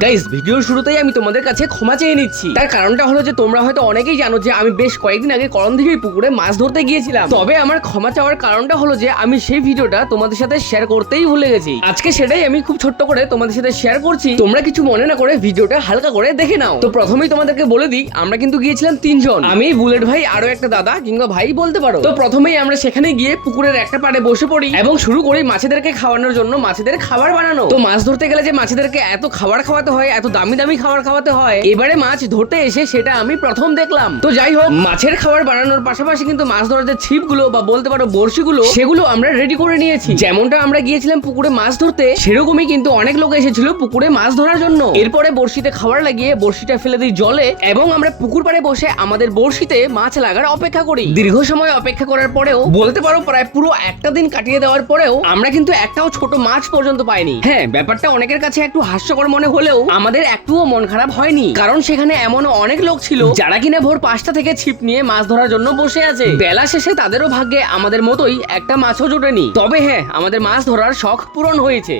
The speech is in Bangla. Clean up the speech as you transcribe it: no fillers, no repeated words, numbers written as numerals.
গাইস, ভিডিওর শুরুতেই আমি তোমাদের কাছে ক্ষমা চেয়ে নিচ্ছি। তার কারণটা হলো যে তোমরা হয়তো অনেকেই জানো যে আমি বেশ কয়েকদিন আগে করণদিঘির পুকুরে মাছ ধরতে গিয়েছিলাম। তবে আমার ক্ষমা চাওয়ার কারণটা হলো যে আমি সেই ভিডিওটা তোমাদের সাথে শেয়ার করতেই ভুলে গেছি। আজকে সেটাই আমি খুব ছোট্ট করে তোমাদের সাথে শেয়ার করছি, তোমরা কিছু মনে না করে ভিডিওটা হালকা করে দেখে নাও। তো প্রথমেই তোমাদেরকে বলে দিই, আমরা কিন্তু গিয়েছিলাম তিনজন, আমি, বুলেট ভাই, আরো একটা দাদা কিংবা ভাই বলতে পারো। তো প্রথমেই আমরা সেখানে গিয়ে পুকুরের একটা পাড়ে বসে পড়ি এবং শুরু করি মাছেদেরকে খাওয়ানোর জন্য মাছেদের খাবার বানানো। তো মাছ ধরতে গেলে যে মাছেদেরকে এত খাবার খাওয়াতে হয়, এত দামি দামি খাবার খাওয়াতে হয়, এবারে মাছ ধরতে এসে সেটা আমি প্রথম দেখলাম। তো যাই হোক, মাছের খাবার বানানোর পাশাপাশি কিন্তু মাছ ধরার যে ছিপগুলো বা বলতে পারো বড়শিগুলো, সেগুলো আমরা রেডি করে নিয়েছি। যেমনটা আমরা গিয়েছিলাম পুকুরে মাছ ধরতে, সেরকমই কিন্তু অনেক লোক এসেছিল পুকুরে মাছ ধরার জন্য। এরপরে বড়শিতে খাবার লাগিয়ে বড়শিটা ফেলে দিই জলে এবং আমরা পুকুর পাড়ে বসে আমাদের বড়শিতে মাছ লাগার অপেক্ষা করি। দীর্ঘ সময় অপেক্ষা করার পরেও বলতে পারো প্রায় পুরো একটা দিন কাটিয়ে দেওয়ার পরেও আমরা কিন্তু একটাও ছোট মাছ পর্যন্ত পাইনি। হ্যাঁ, ব্যাপারটা অনেকের কাছে একটু হাস্যকর মনে হলেও আমাদের একটুও মন খারাপ হয়নি, কারণ সেখানে এমনও অনেক লোক ছিল যারা কিনা ভোর 5টা থেকে ছিপ নিয়ে মাছ ধরার জন্য বসে আছে। বেলা শেষে তাদেরও ভাগ্যে আমাদের মতোই একটা মাছও জোটেনি। তবে হ্যাঁ, আমাদের মাছ ধরার শখ পূরণ হয়েছে।